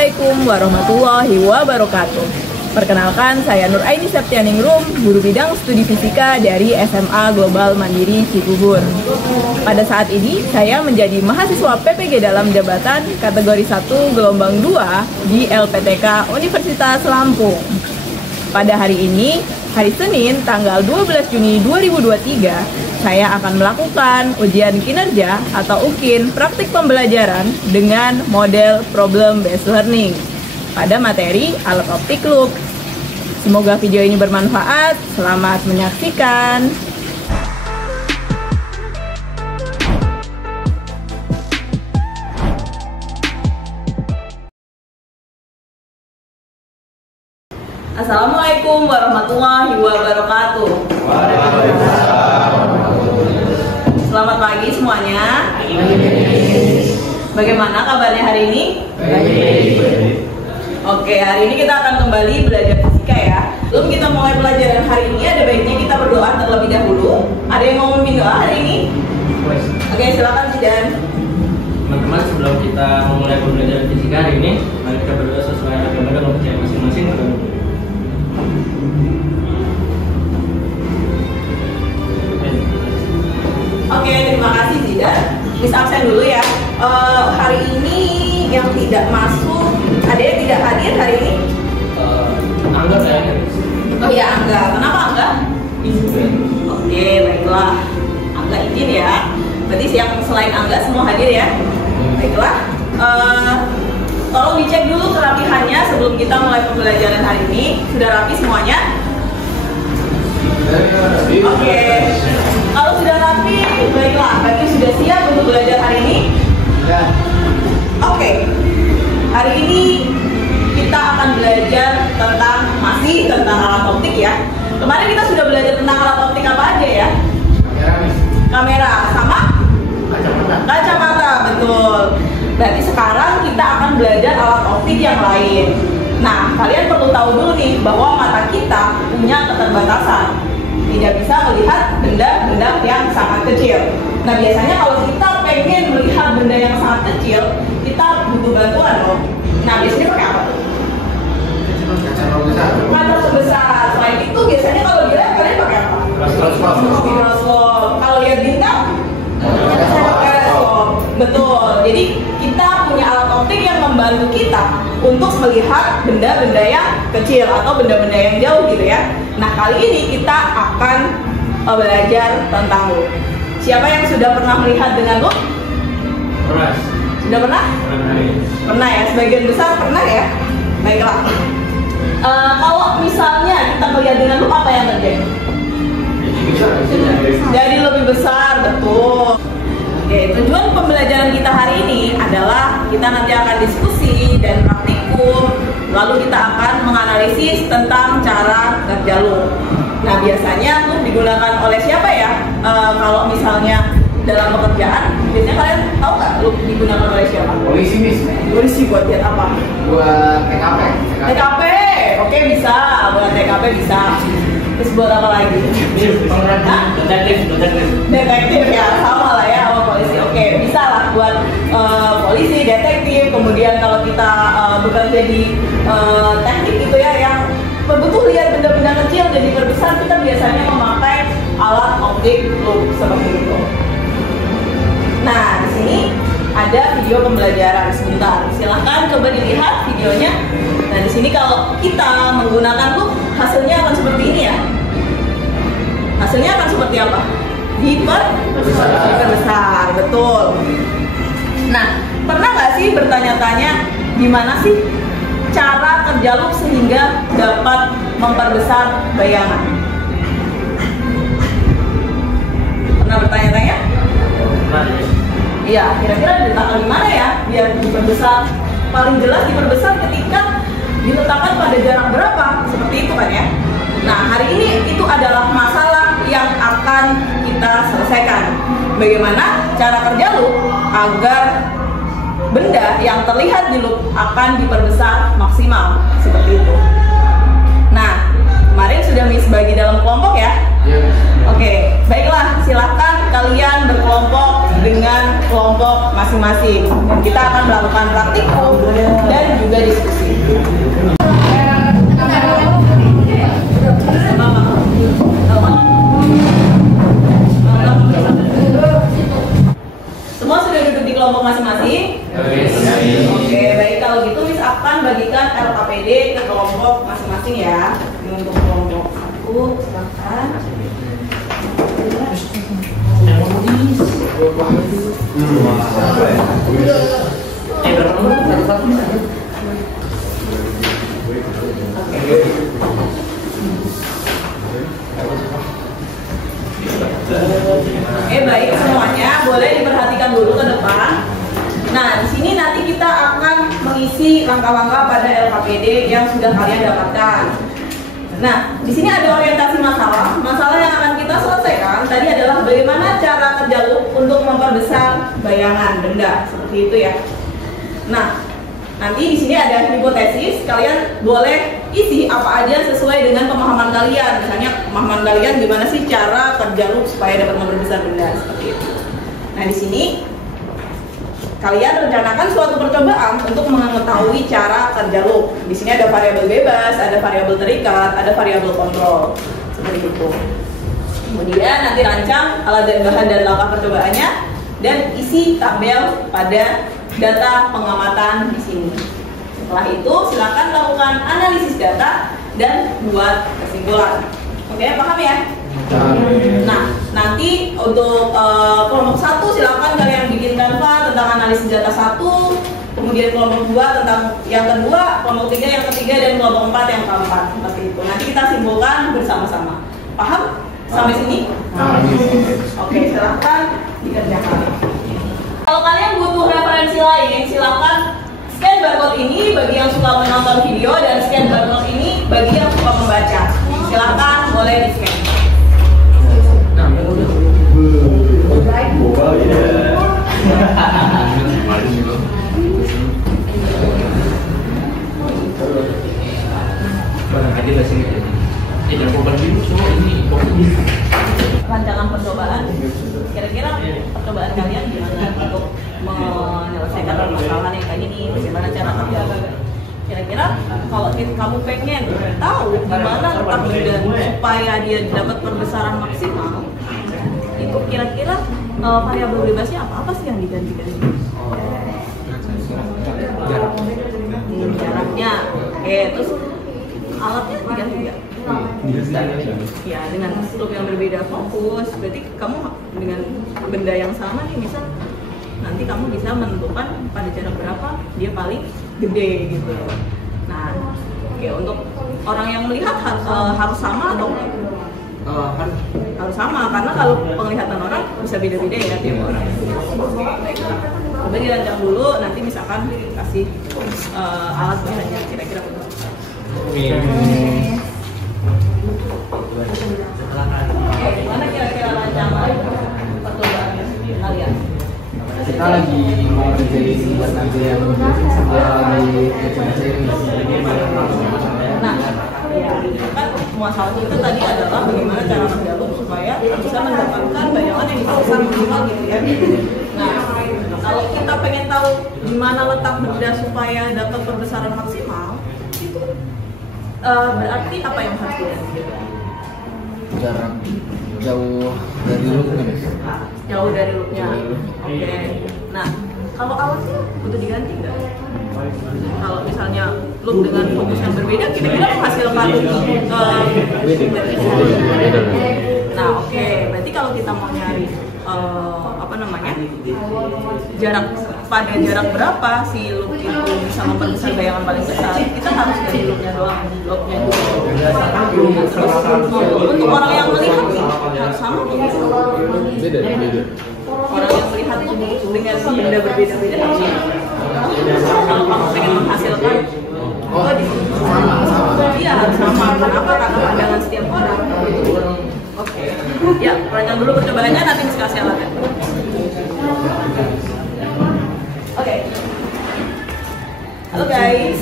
Assalamualaikum warahmatullahi wabarakatuh. Perkenalkan, saya Nur Aini Septianingrum, guru bidang studi fisika dari SMA Global Mandiri Cibubur. Pada saat ini, saya menjadi mahasiswa PPG dalam jabatan kategori 1 gelombang 2 di LPTK Universitas Lampung. Pada hari ini, hari Senin, tanggal 12 Juni 2023, saya akan melakukan ujian kinerja atau UKIN praktik pembelajaran dengan model problem based learning pada materi alat optik loop. Semoga video ini bermanfaat. Selamat menyaksikan. Assalamualaikum warahmatullahi wabarakatuh. Selamat pagi semuanya. Bagaimana kabarnya hari ini? Baik. Oke, hari ini kita akan kembali belajar fisika ya. Sebelum kita mulai pelajaran hari ini, ada baiknya kita berdoa terlebih dahulu. Ada yang mau memimpin doa hari ini? Oke, silakan Zidan. Teman-teman, sebelum kita memulai pembelajaran fisika hari ini, mari kita berdoa sesuai agama dan kepercayaan masing-masing. Oke, terima kasih Zidan. Miss absen dulu ya. Hari ini yang tidak masuk, ada yang tidak hadir hari ini? Angga saya. Oh iya, Angga. Kenapa Angga? Oke, baiklah. Angga izin ya. Berarti yang selain Angga semua hadir ya. Baiklah. Tolong dicek dulu kerapihannya sebelum kita mulai pembelajaran hari ini. Sudah rapi semuanya? Oke. Kalau sudah rapi, baiklah. Berarti sudah siap untuk belajar hari ini? Ya. Oke. Hari ini kita akan belajar masih tentang alat optik ya. Kemarin kita sudah belajar tentang alat optik apa aja ya? Kamera sama? Kacamata, betul. Berarti sekarang kita akan belajar alat optik yang lain. Nah, kalian perlu tahu dulu nih bahwa mata kita punya keterbatasan. Tidak bisa melihat benda-benda yang sangat kecil. Nah, biasanya kalau kita pengen melihat benda yang sangat kecil, kita butuh bantuan loh. Nah, biasanya pakai apa tuh? Mata sebesar. Selain itu, biasanya kalau dilihat kalian pakai apa? Mikroskop. Kalau lihat bintang? Teleskop. Betul. Jadi kita punya alat optik yang membantu kita untuk melihat benda-benda yang kecil atau benda-benda yang jauh gitu ya. Nah, kali ini kita akan belajar tentang loop. Siapa yang sudah pernah melihat dengan loop? Pernah. Sudah pernah? Pernah ya, sebagian besar pernah ya. Baiklah. Kalau misalnya kita melihat dengan loop, apa yang terjadi? Jadi lebih besar, betul. Oke, tujuan pembelajaran kita hari ini adalah kita nanti akan diskusi dan praktikum, lalu kita akan menganalisis tentang cara kerja loop. Nah, biasanya loop digunakan oleh siapa ya? Kalau misalnya dalam pekerjaan, biasanya kalian tahu nggak loop digunakan oleh siapa? Polisi, Miss. Polisi buat lihat apa? Buat TKP. TKP, oke bisa. Buat TKP bisa. Terus buat apa lagi? Detektif ya, sama lah ya sama polisi. Oke, bisa lah buat polisi, detektif. Kemudian kalau kita bekerja di teknik gitu ya, yang butuh lihat benda-benda kecil dan diperbesar, kita biasanya memakai alat optik loop seperti itu. Nah, di sini ada video pembelajaran sebentar. Silahkan coba dilihat videonya. Nah, di sini kalau kita menggunakan loop, hasilnya akan seperti ini ya. Hasilnya akan seperti apa? Diperbesar, betul. Nah, pernah nggak sih bertanya-tanya gimana sih cara kerja loop sehingga dapat memperbesar bayangan? Pernah bertanya-tanya? Iya, kira-kira diletakkan di mana ya biar diperbesar? Paling jelas diperbesar ketika diletakkan pada jarak berapa, seperti itu kan ya. Nah, hari ini itu adalah masalah yang akan kita selesaikan. Bagaimana cara kerja loop agar benda yang terlihat di loop akan diperbesar maksimal, seperti itu. Nah, kemarin sudah Miss bagi dalam kelompok ya? Oke, baiklah, silahkan kalian berkelompok dengan kelompok masing-masing. Kita akan melakukan praktikum dan juga diskusi. Semua sudah duduk di kelompok masing-masing? Oke, baik, kalau gitu Miss akan bagikan LKPD ke kelompok masing-masing ya. Untuk kelompok 1, silahkan. Baik semuanya, boleh diperhatikan dulu ke depan. Nah, di sini nanti kita akan mengisi langkah-langkah pada LKPD yang sudah kalian dapatkan. Nah, di sini ada orientasi masalah. Masalah yang akan kita selesaikan tadi adalah bagaimana cara kerja loop untuk memperbesar bayangan benda, seperti itu ya. Nah, nanti di sini ada hipotesis. Kalian boleh isi apa aja sesuai dengan pemahaman kalian. Misalnya pemahaman kalian gimana sih cara kerja loop supaya dapat memperbesar benda, seperti itu. Nah, di sini kalian rencanakan suatu percobaan untuk mengetahui cara kerja loop. Di sini ada variabel bebas, ada variabel terikat, ada variabel kontrol, seperti itu. Kemudian nanti rancang alat dan bahan dan langkah percobaannya dan isi tabel pada data pengamatan di sini. Setelah itu silakan lakukan analisis data dan buat kesimpulan. Oke, paham ya? Nah, nanti untuk kelompok 1 silakan kalian bikin Canva tentang analisis data 1, kemudian kelompok 2 tentang yang kedua, kelompok 3 yang ketiga, dan kelompok 4 yang keempat, seperti itu. Nanti kita simpulkan bersama-sama. Paham? Sampai sini? Oke, silakan dikerjakan. Kalau kalian butuh referensi lain, silakan scan barcode ini bagi yang suka menonton video dan scan barcode ini bagi yang suka membaca. Silakan boleh di-scan. Rancangan percobaan, kira-kira percobaan kalian gimana untuk menyelesaikan permasalahan yang kayak gini? Bagaimana cara kerja? Kira-kira kalau kamu pengen tahu gimana letak benda supaya dia dapat perbesaran maksimal, itu kira-kira variabel bebasnya apa sih yang diganti dari sini? Jaraknya. Oke, terus alatnya diganti nggak? Ya, dengan loop yang berbeda fokus. Berarti kamu dengan benda yang sama nih, misal nanti kamu bisa menentukan pada jarak berapa dia paling gede gitu. Nah, oke, untuk orang yang melihat harus sama atau enggak? Harus sama, karena kalau penglihatan orang bisa beda-beda ya tiap orang. Coba dirancang dulu, nanti misalkan kasih alat bahannya kira-kira betul. Gimana kira-kira rancangan percobaannya kalian? Kita lagi mau kerjain buat nanti yang sebagai Nah, ya kan masalah itu tadi adalah bagaimana cara kerja loop supaya bisa mendapatkan bayangan yang diperbesar maksimal gitu ya. Nah, kalau kita pengen tahu di mana letak benda supaya dapat perbesaran maksimal, itu berarti apa yang harus dilakukan? jarak jauh dari loopnya. Jauh dari loopnya. Oke. Nah, kalau alatnya butuh diganti nggak? Kalau misalnya loop dengan fokus yang berbeda, kira-kira menghasilkan Nah, oke. Berarti kalau kita mau nyari jarak pada jarak berapa si loop itu bisa memperbesar bayangan paling besar, kita harus dari loopnya doang, loopnya dulu. Untuk orang yang melihat harus sama tuh. Beda. Orang yang melihat dengan benda berbeda-beda harus sama. Kalau kamu pengen menghasilkan iya harus sama. Kenapa? Karena pandangan setiap orang. Oke. Ya, rancang dulu percobaannya, nanti diskusi alatnya. Oke. Halo guys.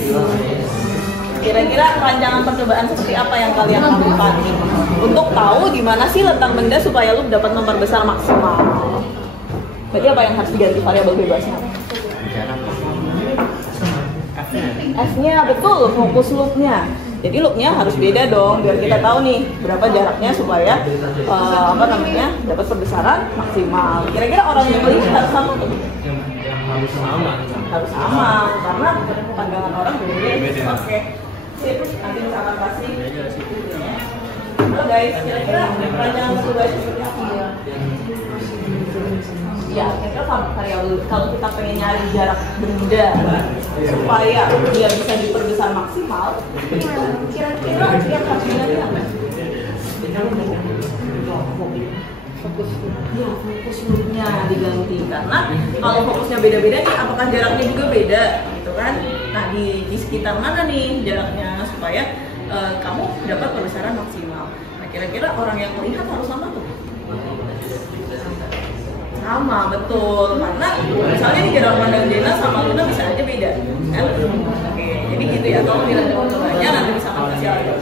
Kira-kira rancangan percobaan seperti apa yang kalian lakukan untuk tahu di mana sih letak benda supaya loop dapat memperbesar maksimal? Berarti apa yang harus diganti variabel bebasnya? F-nya betul, fokus loop-nya. Jadi loop-nya harus beda dong biar kita tahu nih berapa jaraknya supaya dapat perbesaran maksimal. Kira-kira orang yang melihat harus sama tuh? Harus sama. Harus sama karena pandangan orang beda. Oke. Sip, nanti kita akan kasih. Halo guys, kira-kira pertanyaan tugas seperti apa ya? Ya, kira-kira variabel kalau kita pengen nyari jarak benda supaya dia bisa diperbesar maksimal, itu kira-kira yang harus diganti apa? Fokus loop-nya diganti karena kalau fokusnya beda-beda nih, apakah jaraknya juga beda, gitu kan? Nah di sekitar mana nih jaraknya supaya kamu dapat perbesaran maksimal? Nah kira-kira orang yang melihat harus sama tuh? Sama, betul. Karena misalnya nih jarak pandang Jena sama Luna bisa aja beda, kan? Oke, jadi gitu ya. Tolong dilanjut coba-cobanya nanti bisa akan kasih alat.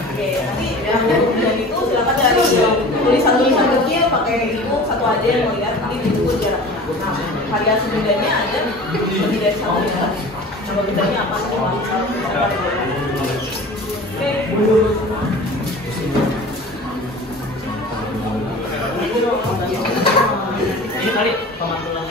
Oke, nanti yang itu silakan cari tulisan-tulisan kecil pakai ibu satu aja yang mau lihat nanti ditunggu jaraknya. Nah, variasi bedanya ada lebih dari satu ya. Nama bedanya apa semua? Oke. Ini kali pemantulan.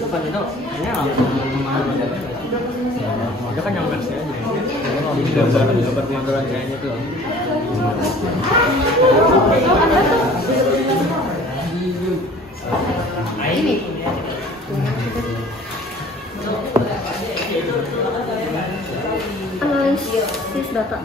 Bukan itu, hanya dia kan yang versi aja. Gambar pemantulan kayaknya tuh. Ini analisis data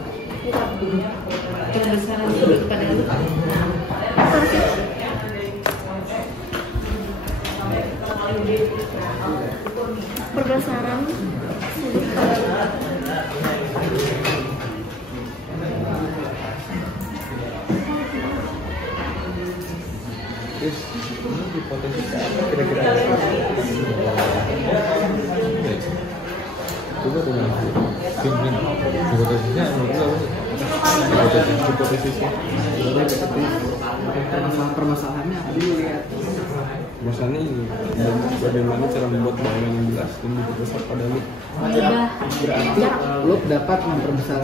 perbesaran Hipotesis apa kira-kira? Coba tuh nanti hipotesisnya hipotesisnya permasalahannya apa dulu lihat masalahnya ini bagaimana cara membuat bayangan yang jelas dan diperbesar pada loop. berarti loop dapat memperbesar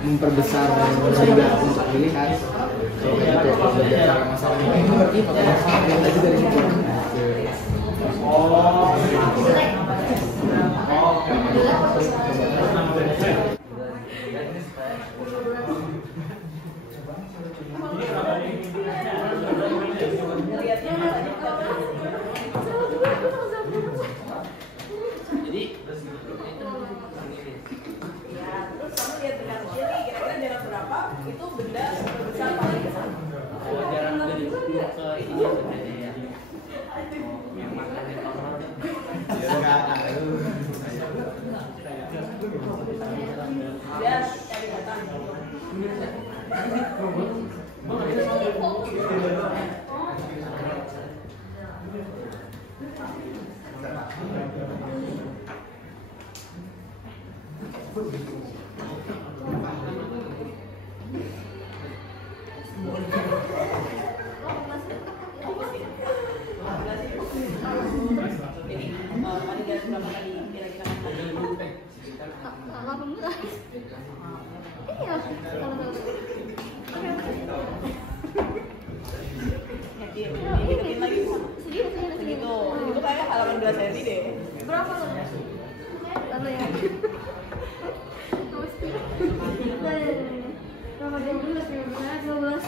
benda untuk dilihat. Kalau berdasarkan masalahnya berarti masalahnya lagi dari situ. Jadi Ya, terus kamu lihat dengan kiri kira-kira jarak berapa itu benda besar paling besar. jarak dari ke ini ya. Yang makan di kamar. Ya, cari data. Itu kayak halaman 2 cm deh. Berapa lo? Lalu ya. Berapa 12?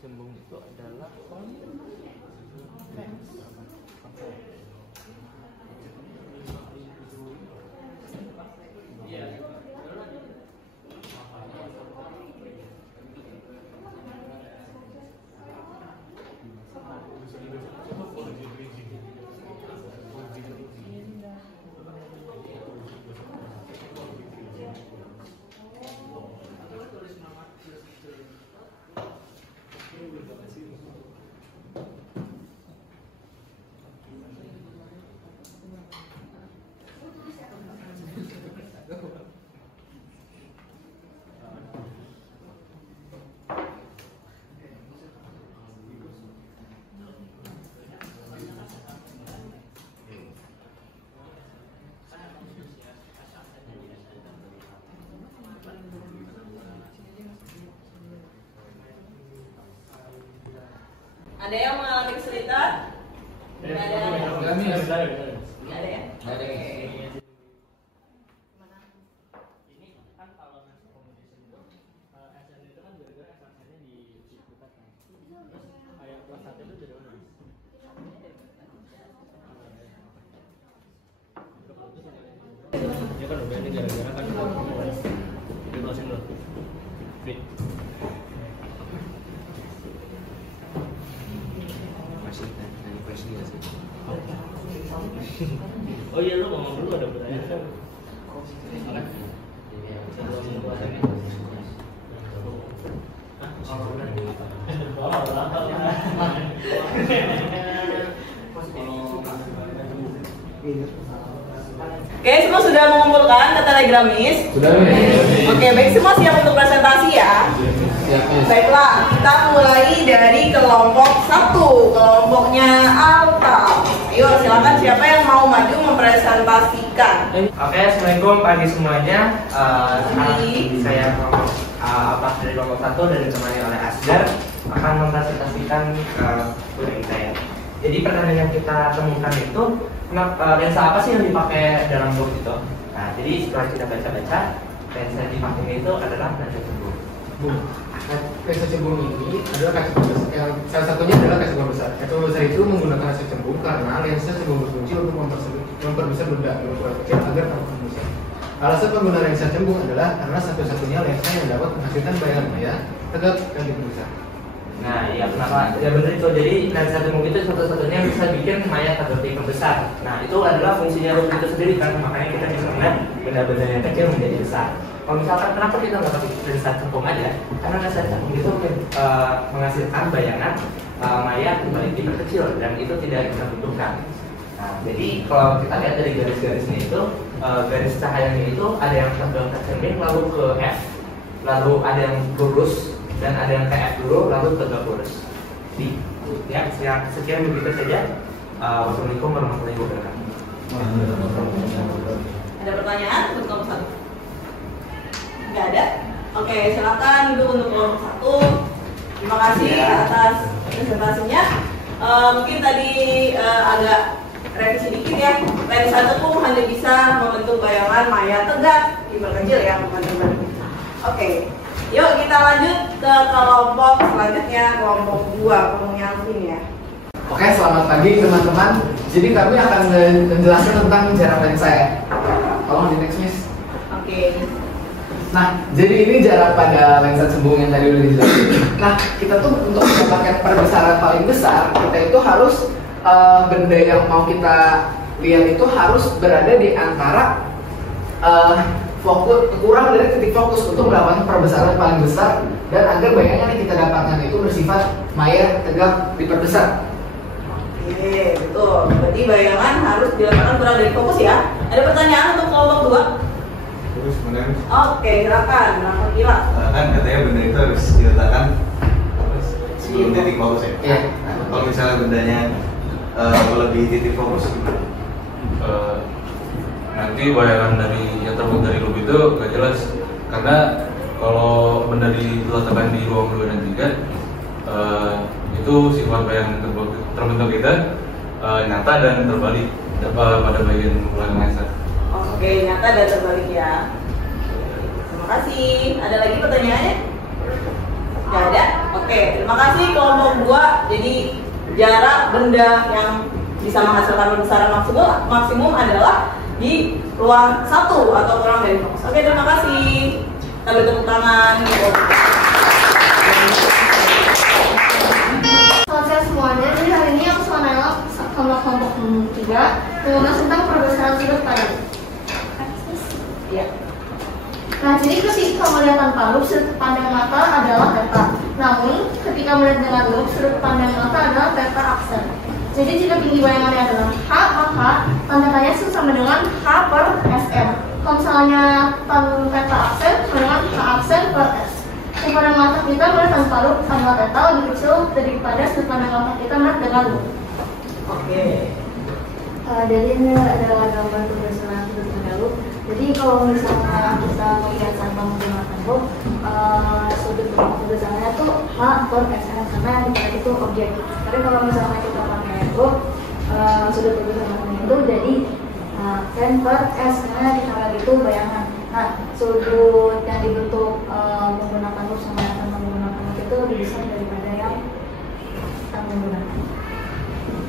Cembung itu adalah Ada yang mengalami kesulitan? Nggak ada. Nggak ada ya? Ada. Ini kan kalau ngasih communication itu SN itu kan gara-gara SN-nya diputar kan. Terus kayak kelas 1 itu dari mana? Ya kan udah ini gara-gara kan di closing dulu. Fit. Oh iya, lu ngomong dulu ada pertanyaan. Oke. Sebelum puasanya. Oke, semua sudah mengumpulkan ke Telegramis? Sudah. Oke, baik, semua siap untuk presentasi ya? Siap. Baiklah, kita mulai dari kelompok 1, kelompoknya Alta. Ayo, silakan siapa yang mau maju mempresentasikan. Oke, assalamualaikum pagi semuanya. Sekarang saya dari kelompok 1 dan ditemani oleh Asgar akan mempresentasikan kuliah kita ya. Jadi pertanyaan yang kita temukan itu lensa apa sih yang dipakai dalam book itu? Nah, jadi setelah kita baca-baca, lensa yang dipakai itu adalah lensa cembung. Lensa cembung ini adalah kaca besar. Salah satunya adalah kaca besar. Kaca besar itu menggunakan kaca cembung karena lensa cembung berfungsi untuk memperbesar benda berukuran kecil agar tampak besar. Alasan penggunaan lensa cembung adalah karena satu-satunya lensa yang dapat menghasilkan bayangan maya tegak dan diperbesar. Nah, ya kenapa? Ya benar itu. Jadi lensa cembung itu satu-satunya bisa bikin maya terlebih besar. Nah, itu adalah fungsinya rup itu sendiri kan. Makanya kita bisa melihat benda-benda yang kecil menjadi besar. Kalau misalkan kenapa kita nggak pakai lensa cembung aja? Karena lensa cembung itu menghasilkan bayangan maya kembali diperkecil dan itu tidak bisa bentukkan. Nah, jadi kalau kita lihat dari garis-garisnya itu, garis cahayanya itu ada yang terbelah cermin lalu ke F, lalu ada yang lurus dan ada yang ke F dulu lalu tegak lurus. Ya, sekian begitu saja. Wassalamualaikum warahmatullahi wabarakatuh. Ada pertanyaan untuk kelompok 1? Nggak ada? Oke, silakan duduk untuk kelompok 1. Terima kasih atas presentasinya. Mungkin tadi agak revisi dikit ya. Lensa cembung hanya bisa membentuk bayangan maya tegak, diperkecil ya, bukan tegak. Oke. Yuk kita lanjut ke kelompok selanjutnya, kelompok 2, kelompoknya Alvin ya. Oke, selamat pagi teman-teman. Jadi kami akan menjelaskan tentang jarak lensa ya. Tolong di next, Miss. Oke. Nah, jadi ini jarak pada lensa cembung yang tadi udah dijelasin. Nah, kita tuh untuk mendapatkan perbesaran paling besar, kita itu harus benda yang mau kita lihat itu harus berada di antara fokus kurang dari titik fokus untuk mendapatkan perbesaran paling besar dan agar bayangan yang kita dapatkan itu bersifat maya tegak diperbesar. Oke, betul. Berarti bayangan harus didapatkan kurang dari fokus ya. Ada pertanyaan untuk kelompok 2? Terus kemudian Oke, silakan. Bang Gila. Kan katanya benda itu harus diletakkan sebelum titik fokus ya. Iya. Nah, kalau misalnya bendanya melebihi titik fokus gimana? Nanti bayangan dari yang terbuat dari loop itu gak jelas karena kalau benda diletakkan di ruang 2 dan 3 itu sifat bayangan terbentuk kita nyata dan terbalik pada bagian belakang lensa. Oke, nyata dan terbalik ya. Terima kasih. Ada lagi pertanyaannya? Nggak ada? Oke, terima kasih kelompok 2. Jadi jarak benda yang bisa menghasilkan perbesaran maksimum adalah di ruang 1 atau kurang dari fokus. Oke, terima kasih. Kita beri tepuk tangan. Selamat siang semuanya. Jadi hari ini aku sama kelompok 3 membahas tentang perbesaran sudut pandang. Ya. Nah, jadi ketika melihat tanpa loop, sudut pandang mata adalah theta. Namun, ketika melihat dengan loop, sudut pandang mata adalah theta aksen. Jadi jika tinggi bayangannya adalah H, maka tanda tanya itu sama dengan H per SM. Kalau misalnya theta aksen sama dengan H aksen per S. Sudut pandang mata kita melihat tanpa loop adalah theta lebih kecil daripada sudut pandang mata kita melihat dengan loop. Oke. Jadi ini adalah gambar perbesaran sudut pandang loop. Jadi kalau misalnya kita melihat tanpa menggunakan loop, sudut perbesarannya tuh H per SM karena yang kita itu objek. Tapi kalau misalnya kita pakai loop, sudut perbesarannya itu jadi N per S karena kita lihat itu bayangan. Nah, sudut yang dibentuk menggunakan loop sama yang tanpa menggunakan loop itu lebih besar daripada yang tanpa menggunakan.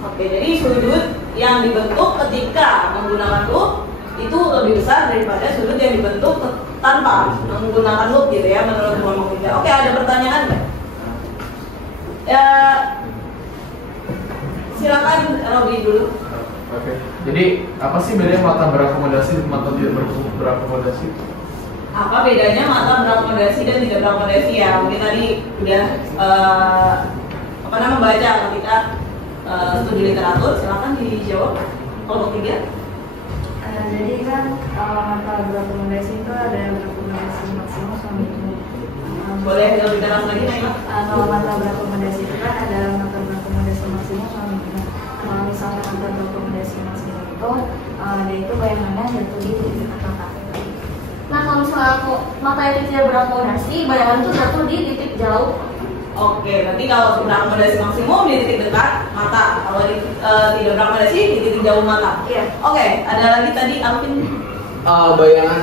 Oke, jadi sudut yang dibentuk ketika menggunakan loop itu lebih besar daripada sudut yang dibentuk tanpa menggunakan loop gitu ya, menurut kelompok 3. Oke, ada pertanyaan nggak? Ya, silakan Robi dulu. Oke. Jadi apa sih bedanya mata berakomodasi dan mata tidak berakomodasi? Apa bedanya mata berakomodasi dan tidak berakomodasi ya? Mungkin tadi udah membaca ketika studi literatur. Silakan dijawab kelompok 3. Jadi kan mata berakomodasi itu ada yang berakomodasi maksimum sama minimum. Boleh lebih dalam lagi Naila? Kalau mata berakomodasi itu kan ada mata berakomodasi maksimum sama minimum. Kalau misalnya mata berakomodasi maksimum itu dia itu bayangannya jatuh di titik mata. Nah kalau misalnya mata itu tidak berakomodasi, bayangan itu jatuh di titik jauh. Oke, berarti kalau berakomodasi maksimum di titik dekat mata, kalau tidak berakomodasi di titik jauh mata. Iya. Oke, ada lagi tadi Alvin. Bayangan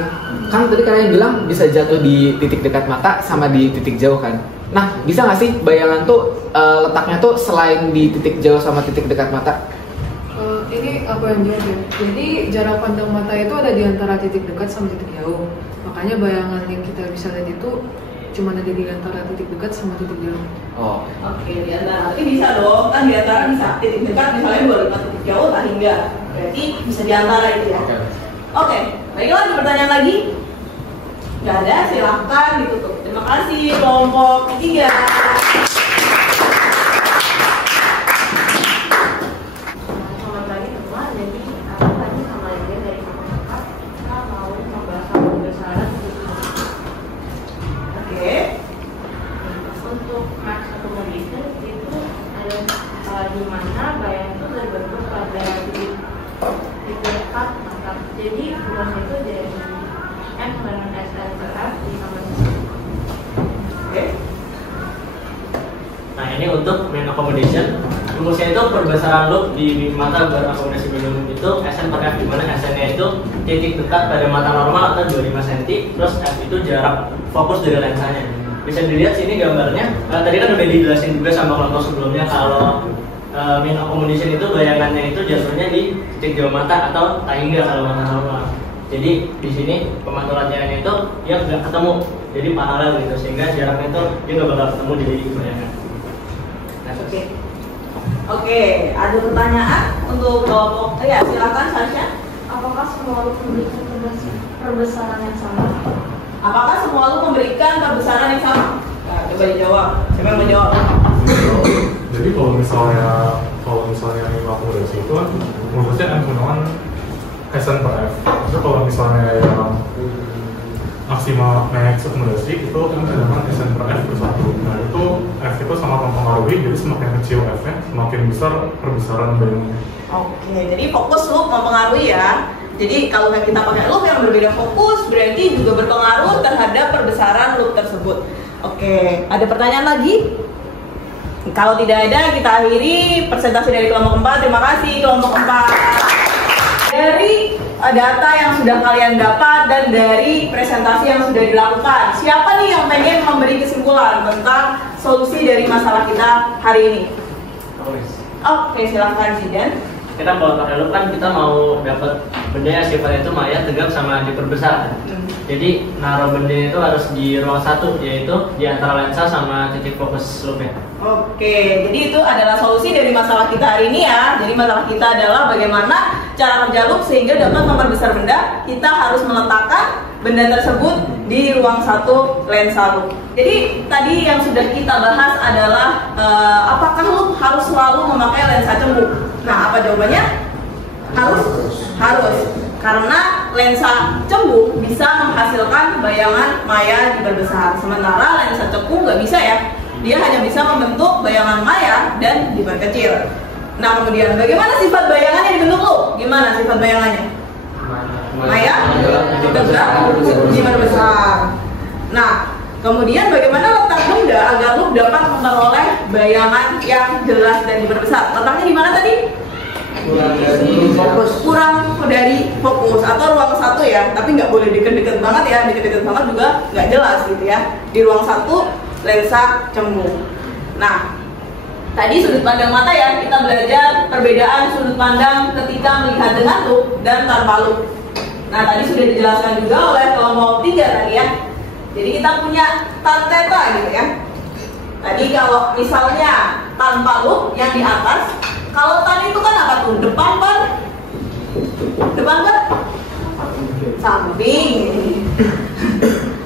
kan tadi kalian bilang bisa jatuh di titik dekat mata sama di titik jauh kan. Nah, bisa nggak sih bayangan tuh letaknya tuh selain di titik jauh sama titik dekat mata? Ini aku yang jawab ya. Jadi jarak pandang mata itu ada di antara titik dekat sama titik jauh. Makanya bayangan yang kita bisa lihat itu cuma ada di antara titik dekat sama titik jauh. Oh. Oke, di antara. Tapi bisa dong, kan di antara bisa titik dekat misalnya 25 titik jauh tak hingga. Berarti bisa di antara itu ya. Oke, baiklah, ada pertanyaan lagi? Nggak ada, silahkan ditutup. Terima kasih kelompok 3. Selamat pagi semua. Jadi tadi sama aja dari kakak kita mau membahas hal besar. Oke. Untuk max accommodation itu ada di mana bayangan itu terbentuk pada titik dekat mata. Jadi rumusnya itu dari M dengan SN per F ditambah C. Oke. Nah ini untuk main accommodation, rumusnya itu perbesaran loop di mata berakomodasi minimum itu SN per F, di mana SN-nya itu titik dekat pada mata normal atau 25 cm, terus F itu jarak fokus dari lensanya. Bisa dilihat sini gambarnya, tadi kan udah dijelasin juga sama kelompok sebelumnya kalau main accommodation itu bayangannya itu jatuhnya di titik jauh mata atau tak hingga kalau mata normal. Jadi di sini pemantulan jaraknya itu dia nggak ketemu, jadi paralel gitu, sehingga jaraknya itu dia nggak bakal ketemu jadi bayangan. Oke. Oke, ada pertanyaan untuk kelompok? Ya, silakan Sasha. Apakah semua loop memberikan perbesaran yang sama? Apakah semua loop memberikan perbesaran yang sama? Nah, coba dijawab. Siapa yang menjawab? Jadi kalau misalnya yang akomodasi itu kan rumusnya M gunakan SN per F. Terus kalau misalnya yang maksimal max akomodasi itu M gunakan SN per F per 1. Nah itu F itu sangat mempengaruhi, jadi semakin kecil F-nya semakin besar perbesaran bayangannya. Oke, jadi fokus loop mempengaruhi ya. Jadi kalau kita pakai loop yang berbeda fokus, berarti juga berpengaruh terhadap perbesaran loop tersebut. Oke, ada pertanyaan lagi? Kalau tidak ada, kita akhiri presentasi dari kelompok 4. Terima kasih kelompok 4. Dari data yang sudah kalian dapat dan dari presentasi yang sudah dilakukan, siapa nih yang pengen memberi kesimpulan tentang solusi dari masalah kita hari ini? Oke, silahkan Zidan. Kita kalau pakai loop kan kita mau dapat benda yang sifatnya itu maya, tegak, sama diperbesar. Jadi naruh bendanya itu harus di ruang satu, yaitu di antara lensa sama titik fokus loopnya. Oke, jadi itu adalah solusi dari masalah kita hari ini ya. Jadi masalah kita adalah bagaimana cara kerja loop sehingga dapat memperbesar benda. Kita harus meletakkan benda tersebut di ruang satu lensa loop. Jadi tadi yang sudah kita bahas adalah apakah loop harus selalu memakai lensa cembung? Nah, apa jawabannya? Harus. Karena lensa cembung bisa menghasilkan bayangan maya diperbesar. Sementara lensa cekung nggak bisa ya. Dia hanya bisa membentuk bayangan maya dan diperkecil. Nah, kemudian bagaimana sifat bayangan yang dibentuk loop? Gimana sifat bayangannya? Maya ditegak, diperbesar. Nah, kemudian bagaimana letak benda agar loop dapat memperoleh bayangan yang jelas dan diperbesar? Letaknya di mana tadi? Kurang dari fokus atau ruang satu ya, tapi nggak boleh deket-deket banget ya, deket-deket banget juga nggak jelas gitu ya. Di ruang satu lensa cembung. Nah, tadi sudut pandang mata ya, kita belajar perbedaan sudut pandang ketika melihat dengan loop dan tanpa loop. Nah, tadi sudah dijelaskan juga oleh kelompok 3 tadi ya. Jadi kita punya tan theta gitu ya. Tadi kalau misalnya tanpa loop yang di atas, kalau tan itu kan apa tuh? Depan per samping.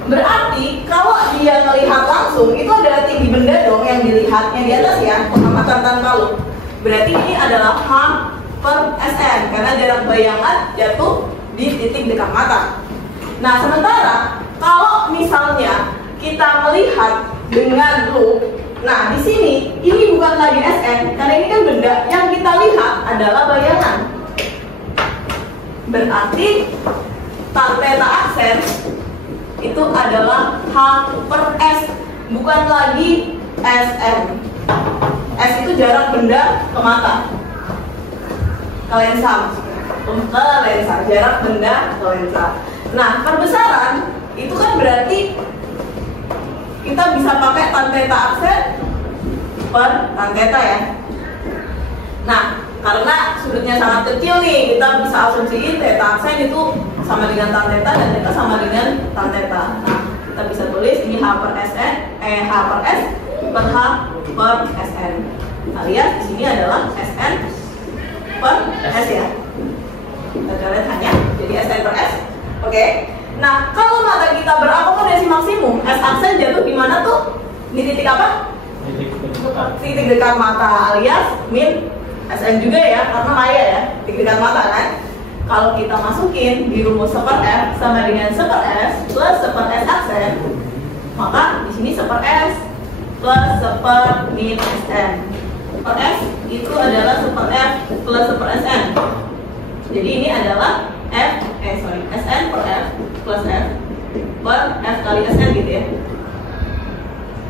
Berarti kalau dia melihat langsung itu adalah tinggi benda dong yang dilihatnya di atas ya, pengamatan tanpa loop. Berarti ini adalah H per SN karena jarak bayangan jatuh di titik dekat mata. Nah, sementara kalau misalnya kita melihat dengan loop, nah di sini ini bukan lagi SN karena ini kan benda yang kita lihat adalah bayangan. Berarti tan theta aksen itu adalah H per S, bukan lagi SN. S itu jarak benda ke mata, ke lensa, jarak benda ke lensa. Nah, perbesaran itu kan berarti kita bisa pakai tan theta aksen per tan theta ya. Nah, karena sudutnya sangat kecil nih, kita bisa asumsiin theta aksen itu sama dengan tan theta dan theta sama dengan tan theta. Nah, kita bisa tulis ini H per SN, H per S per H per SN. Alias di sini adalah SN per S ya. Kita lihat hanya jadi SN per S. Oke. Nah, kalau mata kita berakomodasi maksimum, S aksen jatuh di mana tuh? Di titik apa? Titik dekat mata alias min SN juga ya, karena maya ya, titik dekat mata kan. Kalau kita masukin di rumus seper F sama dengan seper S plus seper S aksen, maka di sini seper S plus seper min SN. Seper S itu adalah seper F plus seper SN. Jadi ini adalah SN per F plus F per F kali SN gitu ya.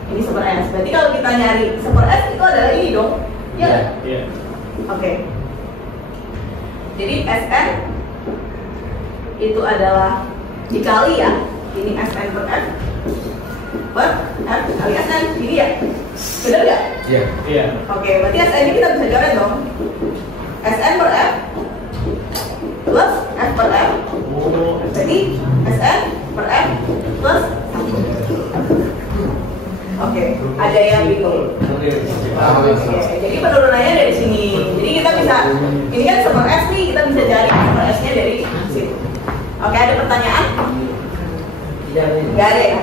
Ini seper S. Berarti kalau kita nyari seper S itu adalah ini dong. Iya. Iya. Oke. Jadi SN itu adalah dikali ya. Ini SN per F per F kali SN. Ini ya. Benar nggak? Iya. Iya. Oke. Berarti SN ini kita bisa coret dong. SN per F plus F per F. Jadi SN per F plus 1. Oke, ada yang bingung. Jadi penurunannya dari sini. Jadi kita bisa, ini kan seper S nih, kita bisa cari seper S-nya dari situ. Oke, ada pertanyaan? Nggak ada ya?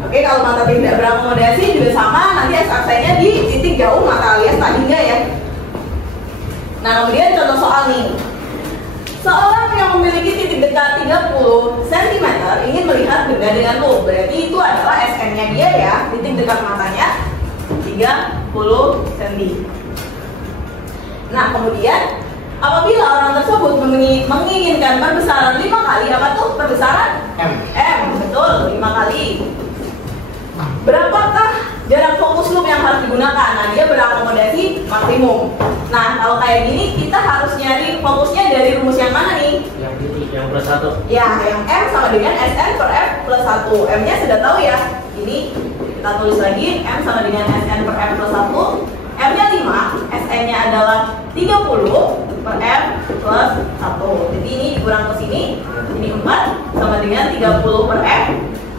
Oke, kalau mata tidak berakomodasi juga sama, nanti S aksennya di titik jauh mata alias tadinya ya. Nah, kemudian contoh soal nih. Seorang yang memiliki titik dekat 30 cm ingin melihat benda dengan loop. Berarti itu adalah SN-nya dia ya, titik dekat matanya 30 cm. Nah, kemudian apabila orang tersebut menginginkan perbesaran 5 kali, apa tuh perbesaran? M, betul, 5 kali. Berapakah jarak fokus loop yang harus digunakan? Nah, dia berakomodasi maksimum. Nah, kalau kayak gini kita harus nyari fokusnya dari rumus yang mana nih? Yang plus 1. Ya, yang M sama dengan SN per F plus 1. M-nya sudah tahu ya. Ini kita tulis lagi, M sama dengan SN per F plus 1. M-nya 5, SN-nya adalah 30 per F plus 1. Jadi ini dikurang ke sini, ini 4 sama dengan 30 per F.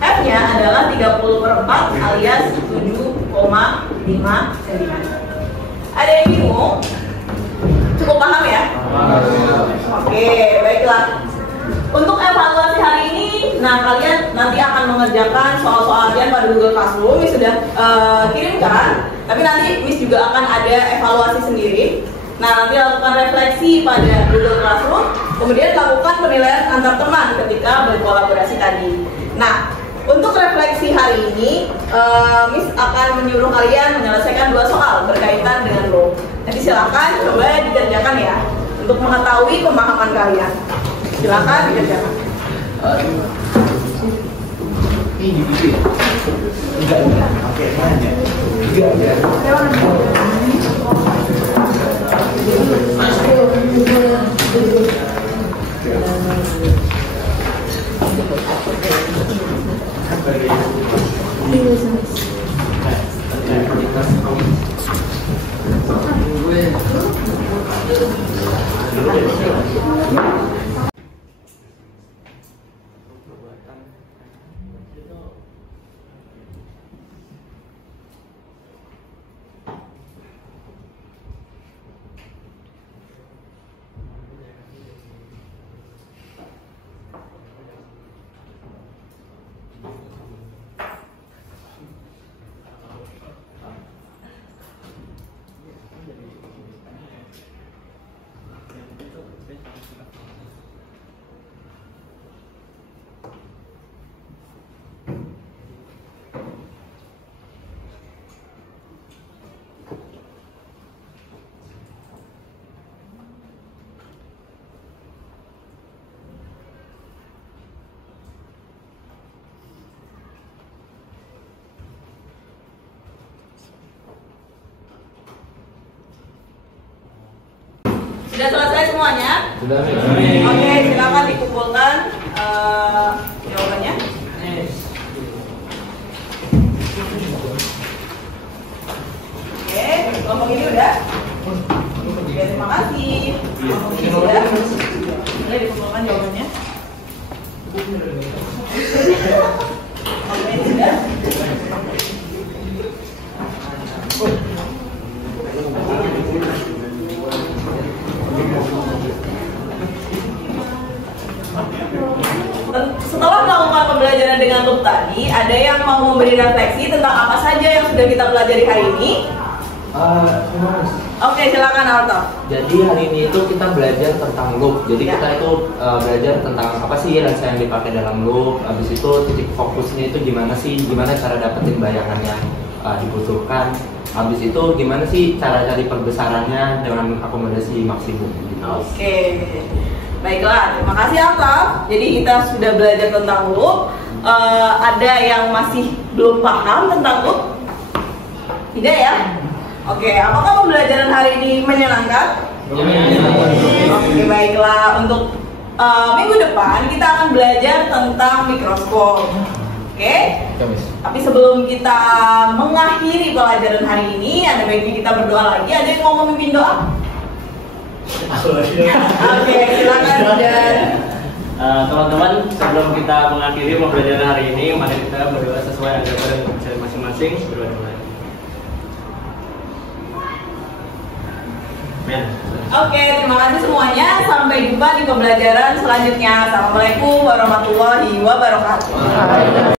F-nya adalah 30 per 4 alias 7,5 cm. Ada yang bingung? Cukup paham ya? Oke, baiklah. Untuk evaluasi hari ini, nah kalian nanti akan mengerjakan soal-soal kalian pada Google Classroom. Miss sudah kirimkan, tapi nanti Miss juga akan ada evaluasi sendiri. Nah, nanti lakukan refleksi pada Google Classroom, kemudian lakukan penilaian antar teman ketika berkolaborasi tadi. Nah, untuk refleksi hari ini, Miss akan menyuruh kalian menyelesaikan 2 soal berkaitan dengan loop. Jadi silakan coba dikerjakan ya, untuk mengetahui pemahaman kalian. Silakan dikerjakan. Ini gitu ya? Enggak. Oke, mana? Enggak. Sudah selesai semuanya? Sudah. Oke, silakan dikumpulkan jawabannya. Oke, kelompok ini udah. Oke, terima kasih. Kelompok ini sudah. Boleh dikumpulkan jawabannya. Oke. ada yang mau memberi refleksi tentang apa saja yang sudah kita pelajari hari ini? Oke, silakan Alto. Jadi hari ini itu kita belajar tentang loop. Jadi kita itu belajar tentang apa sih lensa yang dipakai dalam loop. Habis itu titik fokusnya itu gimana sih? Gimana cara dapetin bayangan yang dibutuhkan? Habis itu gimana sih cara cari perbesarannya dengan akomodasi maksimum? Gitu. Oke. Baiklah, terima kasih Alto. Jadi kita sudah belajar tentang loop. Ada yang masih belum paham tentang loop? Tidak ya? Oke, apakah pembelajaran hari ini menyenangkan? Oke, baiklah. Untuk minggu depan kita akan belajar tentang mikroskop. Oke? Tapi sebelum kita mengakhiri pelajaran hari ini, ada baiknya kita berdoa lagi. Ada yang mau memimpin doa? Oke, silakan. Teman-teman, sebelum kita mengakhiri pembelajaran hari ini, mari kita berdoa sesuai ajaran masing-masing. Berdoa mulai. Oke, terima kasih semuanya. Sampai jumpa di pembelajaran selanjutnya. Assalamualaikum warahmatullahi wabarakatuh.